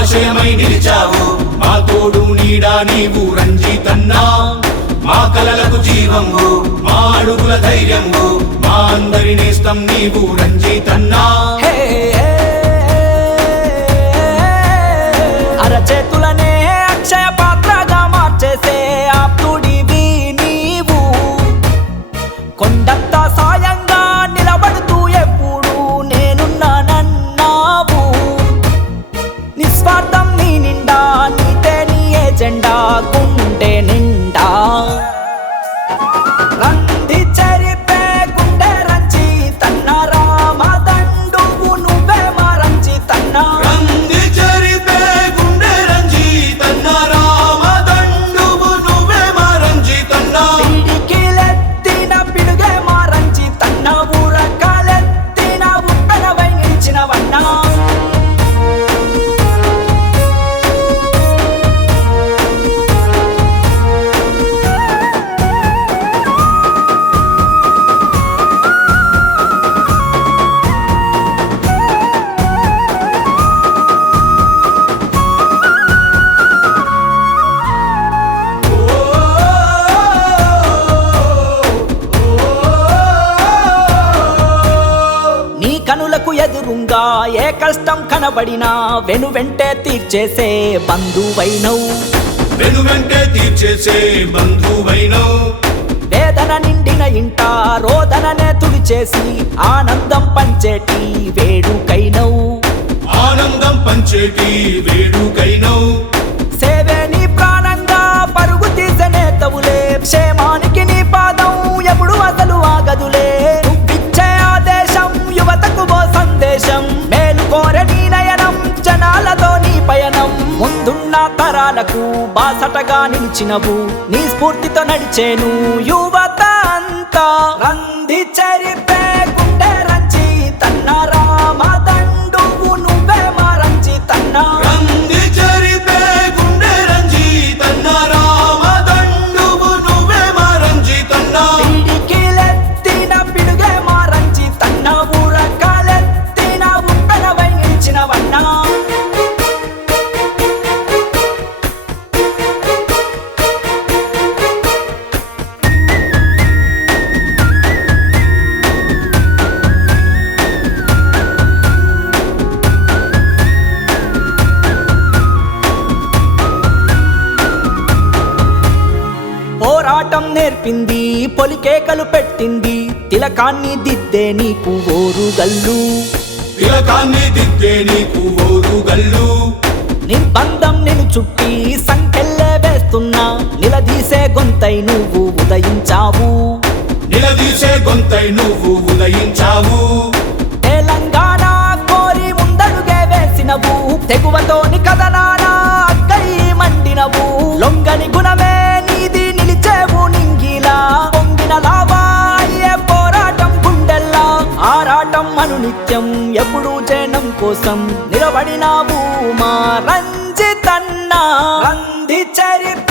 ఆశయమై నిలిచావు మా తోడు నీడా నీవు రంజితన్నా మా కలలకు జీవంగు మా అడుగుల ధైర్యంగు మా అందరి నేస్తం నీవు రంజితన్నా అరచేతులనే అక్షయ పాత్రగా మార్చేసే ఆప్తుడివి నీవు కొండంత సాయంగా నిలబడుతూ ఎప్పుడు నేనున్నానన్నావు నిస్వార్థం నీ నిండా నీతే నీ ఎజెండా గుండె నిండా రంది చెరిపే గుండె రంచి తన్న రామదండువు నువ్వే మారంచి తన్న రంది చెరిపే గుండె రంజితన్న రామదండువు నువ్వే మా రంజితన్న పిడికిలెత్తిన పిడుగే మారంచి తన్న ఊరకాలెత్తిన ఉప్పెనవై నిలిచినవన్నా నీ కనులకు ఎదురుంగా ఏ కష్టం కనబడినా వెనువెంటే తీర్చేసే బంధువైనవు వెనువెంటే తీర్చేసే బంధువైనవు వేదన నిండిన ఇంట రోదననే తుడిచేసి ఆనందం పంచేటి వేడుకైనవు ఆనందం పంచేటి వేడుకైనవు సేవే నీ ప్రాణంగా పరుగు తీసే నేతవులే క్షేమానికి నీ పాదం ఎప్పుడు అసలు ఆగదులే నువ్విచ్చే ఆదేశం యువతకు ఓ సందేశం మేలు కోరే నీ నయనం జనాలతో నీ పయనం ముందున్న తరాలకు బాసటగా నిలిచినవు నీ స్ఫూర్తితో నడిచేను యువత అంతా రంది చెరిపే గుండె రంచి తన్న రామదండువు నువ్వే మారంచి తన్న రంది చెరిపే గుండె రంజితన్న రామదండువు నువ్వే మా రంజితన్న పిడికిలెత్తిన పిడుగే మారంచి తన్న ఊరకాలెత్తిన ఉప్పెనవై నిలిచినవన్నా పోరాటం నేర్పింది పొలికేకలు పెట్టింది తిలకాన్ని దిద్దే నీకు ఓరుగల్లు తిలకాన్ని దిద్దే నీకు ఓరుగల్లు నిర్బంధం నిన్ను చుట్టి సంకెళ్ళే వేస్తున్నా నిలదీసే గొంతై నువ్వు ఉదయించావు నిలదీసే గొంతై నువ్వు ఉదయించావు తెలంగాణ కోరి ముందడుగే వేసినవు తెగువతోని కథనాల అక్కై మండినవు లొంగని గుణమే నీది నిలిచేవు నింగిలా పొంగిన లావా అయ్యే పోరాటం గుండెల్లా ఆరాటం అనునిత్యం ఎప్పుడు జనం కోసం నిలబడినావు మా రంజితన్నా రంది చెరిపే